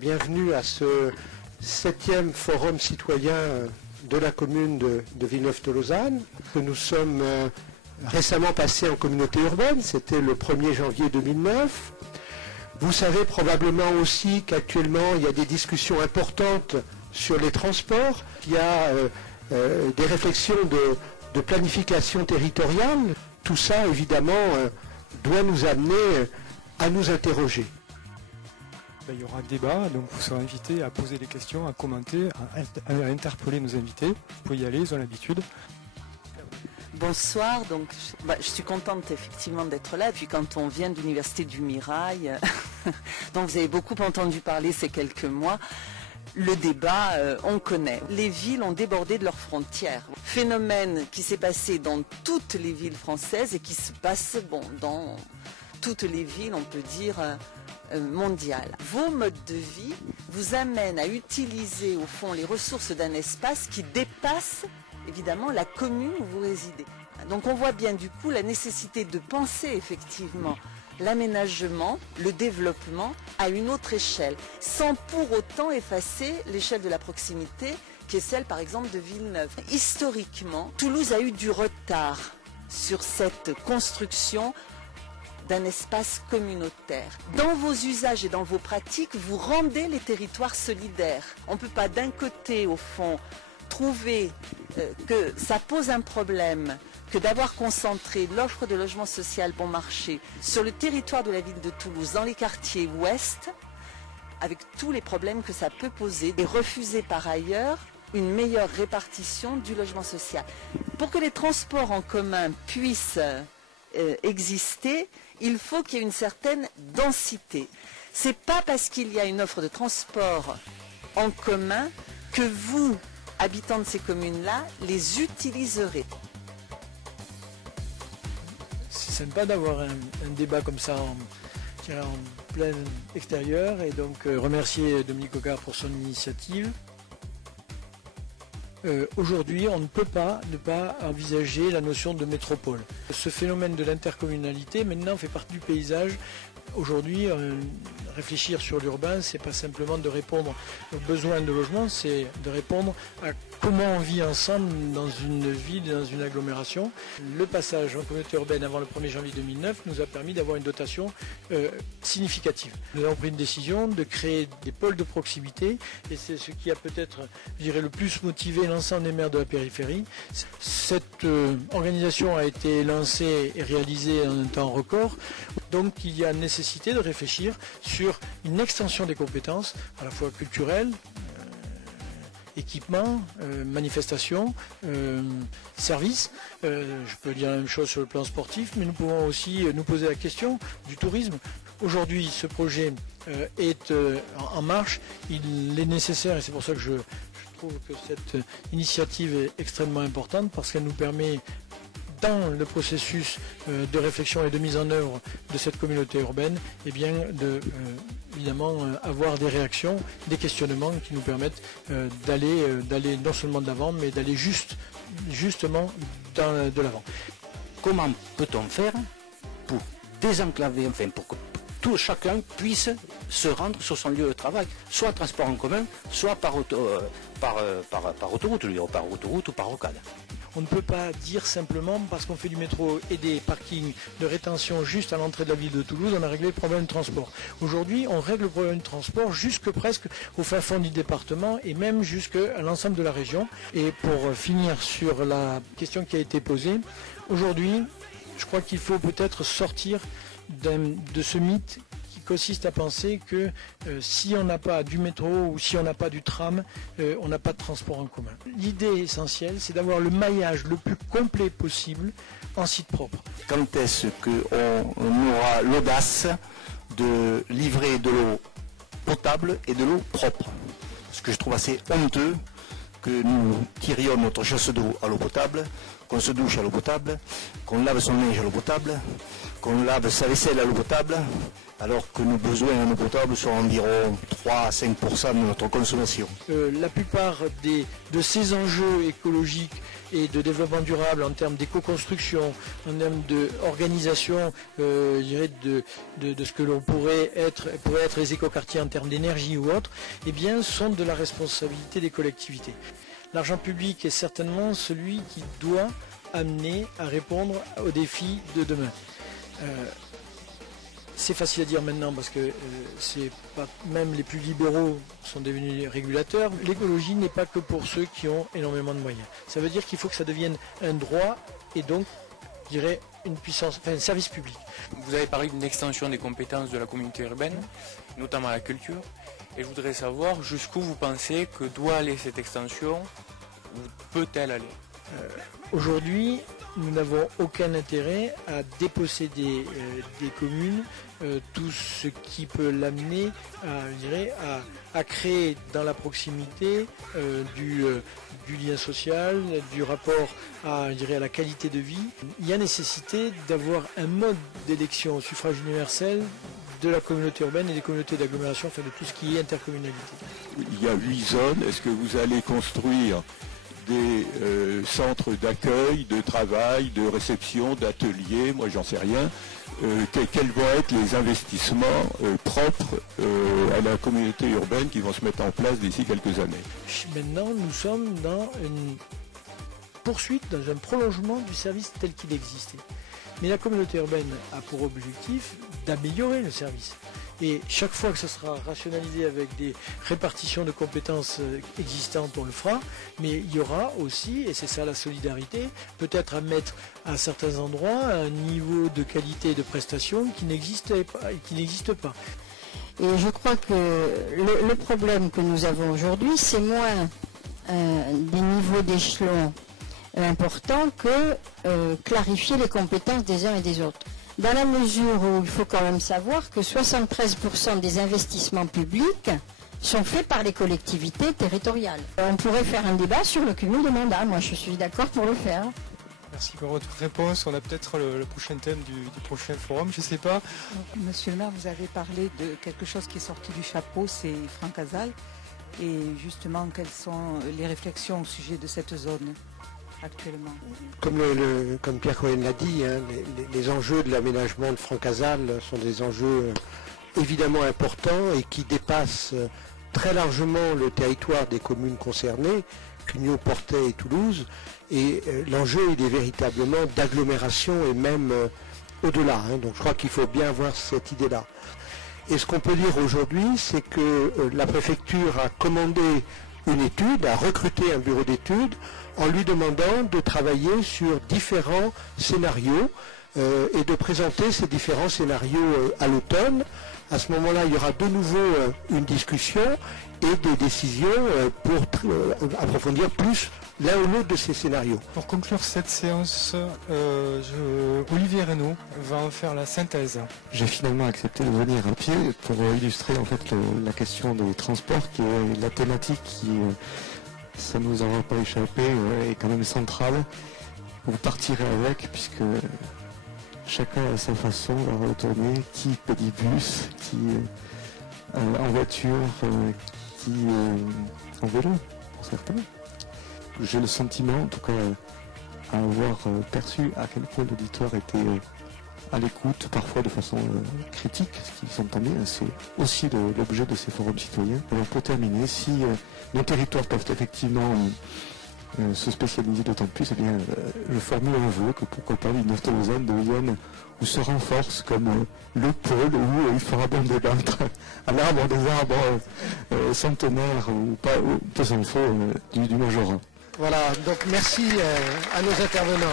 Bienvenue à ce 7e forum citoyen de la commune de Villeneuve-de-Lausanne. Nous sommes récemment passés en communauté urbaine, c'était le 1er janvier 2009. Vous savez probablement aussi qu'actuellement il y a des discussions importantes sur les transports. Il y a des réflexions de planification territoriale. Tout ça évidemment doit nous amener à nous interroger. Il y aura un débat, donc vous serez invités à poser des questions, à commenter, à interpeller nos invités. Vous pouvez y aller, ils ont l'habitude. Bonsoir, donc je suis contente effectivement d'être là. Puis quand on vient de l'Université du Mirail, dont vous avez beaucoup entendu parler ces quelques mois, le débat, on connaît. Les villes ont débordé de leurs frontières. Phénomène qui s'est passé dans toutes les villes françaises et qui se passe dans toutes les villes, on peut dire, mondiales. Vos modes de vie vous amènent à utiliser au fond les ressources d'un espace qui dépasse évidemment la commune où vous résidez. Donc on voit bien du coup la nécessité de penser effectivement l'aménagement, le développement à une autre échelle, sans pour autant effacer l'échelle de la proximité qui est celle par exemple de Villeneuve. Historiquement, Toulouse a eu du retard sur cette construction d'un espace communautaire. Dans vos usages et dans vos pratiques, vous rendez les territoires solidaires. On ne peut pas d'un côté, au fond, trouver que ça pose un problème que d'avoir concentré l'offre de logement social bon marché sur le territoire de la ville de Toulouse, dans les quartiers ouest, avec tous les problèmes que ça peut poser, et refuser par ailleurs une meilleure répartition du logement social. Pour que les transports en commun puissent exister, il faut qu'il y ait une certaine densité. C'est pas parce qu'il y a une offre de transport en commun que vous, habitants de ces communes-là, les utiliserez. C'est sympa d'avoir un débat comme ça en plein extérieur et donc remercier Dominique Hocquart pour son initiative. Aujourd'hui, on ne peut pas ne pas envisager la notion de métropole. Ce phénomène de l'intercommunalité, maintenant, fait partie du paysage. Aujourd'hui, réfléchir sur l'urbain, c'est pas simplement de répondre aux besoins de logement, c'est de répondre à comment on vit ensemble dans une ville, dans une agglomération. Le passage en communauté urbaine avant le 1er janvier 2009 nous a permis d'avoir une dotation significative. Nous avons pris une décision de créer des pôles de proximité et c'est ce qui a peut-être, je dirais, le plus motivé l'ensemble des maires de la périphérie. Cette organisation a été lancée et réalisée en un temps record. Donc il y a nécessité de réfléchir sur une extension des compétences, à la fois culturelles, équipements, manifestations, services. Je peux dire la même chose sur le plan sportif, mais nous pouvons aussi nous poser la question du tourisme. Aujourd'hui, ce projet est en marche, il est nécessaire et c'est pour ça que je trouve que cette initiative est extrêmement importante parce qu'elle nous permet dans le processus de réflexion et de mise en œuvre de cette communauté urbaine, eh bien, évidemment avoir des réactions, des questionnements qui nous permettent d'aller non seulement de l'avant, mais d'aller justement de l'avant. Comment peut-on faire pour désenclaver, enfin pour que chacun puisse se rendre sur son lieu de travail, soit transport en commun, soit par autoroute, par autoroute ou par rocade. On ne peut pas dire simplement parce qu'on fait du métro et des parkings de rétention juste à l'entrée de la ville de Toulouse, on a réglé le problème de transport. Aujourd'hui, on règle le problème de transport jusque presque au fin fond du département et même jusqu'à l'ensemble de la région. Et pour finir sur la question qui a été posée, aujourd'hui, je crois qu'il faut peut-être sortir de ce mythe qui consiste à penser que si on n'a pas du métro ou si on n'a pas du tram, on n'a pas de transport en commun. L'idée essentielle, c'est d'avoir le maillage le plus complet possible en site propre. Quand est-ce qu'on aura l'audace de livrer de l'eau potable et de l'eau propre? Ce que je trouve assez honteux, que nous tirions notre chasse d'eau à l'eau potable, qu'on se douche à l'eau potable, qu'on lave son linge à l'eau potable, qu'on lave sa vaisselle à l'eau potable, alors que nos besoins en eau potable sont environ 3 à 5% de notre consommation. La plupart de ces enjeux écologiques et de développement durable en termes d'éco-construction, en termes d'organisation, je dirais de ce que l'on pourrait être les écoquartiers en termes d'énergie ou autre, eh bien, sont de la responsabilité des collectivités. L'argent public est certainement celui qui doit amener à répondre aux défis de demain. C'est facile à dire maintenant parce que c'est pas, même les plus libéraux sont devenus régulateurs. L'écologie n'est pas que pour ceux qui ont énormément de moyens. Ça veut dire qu'il faut que ça devienne un droit et donc, je dirais, une puissance, enfin, un service public. Vous avez parlé d'une extension des compétences de la communauté urbaine, notamment la culture. Et je voudrais savoir jusqu'où vous pensez que doit aller cette extension, ou peut-elle aller? Aujourd'hui, nous n'avons aucun intérêt à déposséder des communes tout ce qui peut l'amener à créer dans la proximité du lien social, du rapport à la qualité de vie. Il y a nécessité d'avoir un mode d'élection au suffrage universel de la communauté urbaine et des communautés d'agglomération, enfin de tout ce qui est intercommunalité. Il y a 8 zones. Est-ce que vous allez construire des centres d'accueil, de travail, de réception, d'ateliers, moi j'en sais rien, quels vont être les investissements propres à la communauté urbaine qui vont se mettre en place d'ici quelques années? Maintenant, nous sommes dans une poursuite, dans un prolongement du service tel qu'il existait. Mais la communauté urbaine a pour objectif d'améliorer le service. Et chaque fois que ce sera rationalisé avec des répartitions de compétences existantes, on le fera. Mais il y aura aussi, et c'est ça la solidarité, peut-être à mettre à certains endroits un niveau de qualité et de prestation qui n'existe pas. Et je crois que le problème que nous avons aujourd'hui, c'est moins des niveaux d'échelon importants que clarifier les compétences des uns et des autres. Dans la mesure où il faut quand même savoir que 73% des investissements publics sont faits par les collectivités territoriales. On pourrait faire un débat sur le cumul des mandats. Moi, je suis d'accord pour le faire. Merci pour votre réponse. On a peut-être le prochain thème du prochain forum, je ne sais pas. Monsieur le maire, vous avez parlé de quelque chose qui est sorti du chapeau, c'est Franck Casal. Et justement, quelles sont les réflexions au sujet de cette zone actuellement? Comme Pierre Cohen l'a dit, hein, les enjeux de l'aménagement de Francazal sont des enjeux évidemment importants et qui dépassent très largement le territoire des communes concernées, Cugnaux, Portet et Toulouse. Et l'enjeu, il est véritablement d'agglomération et même au-delà. Hein, donc je crois qu'il faut bien avoir cette idée-là. Et ce qu'on peut dire aujourd'hui, c'est que la préfecture a commandé une étude, a recruté un bureau d'études en lui demandant de travailler sur différents scénarios et de présenter ces différents scénarios à l'automne. À ce moment-là, il y aura de nouveau une discussion et des décisions pour approfondir plus l'un ou l'autre de ces scénarios. Pour conclure cette séance, Olivier Reynaud va en faire la synthèse. J'ai finalement accepté de venir à pied pour illustrer en fait la question des transports, qui est la thématique qui, ça ne nous aura pas échappé, est quand même centrale. Vous partirez avec, puisque chacun a sa façon de retourner, qui pédibus, qui en voiture, qui en vélo, pour certains. J'ai le sentiment, en tout cas, à avoir perçu à quel point l'auditoire était à l'écoute, parfois de façon critique, ce qui s'entendait, c'est aussi l'objet de ces forums citoyens. Alors pour terminer, si nos territoires peuvent effectivement se spécialiser d'autant plus, eh bien, je formule un vœu que pourquoi pas Villeneuve-Tolosane devienne ou se renforce comme le pôle où il fera bon débattre à l'arbre des arbres centenaires ou pas, peu s'en faut, du Majorat. Voilà, donc merci à nos intervenants.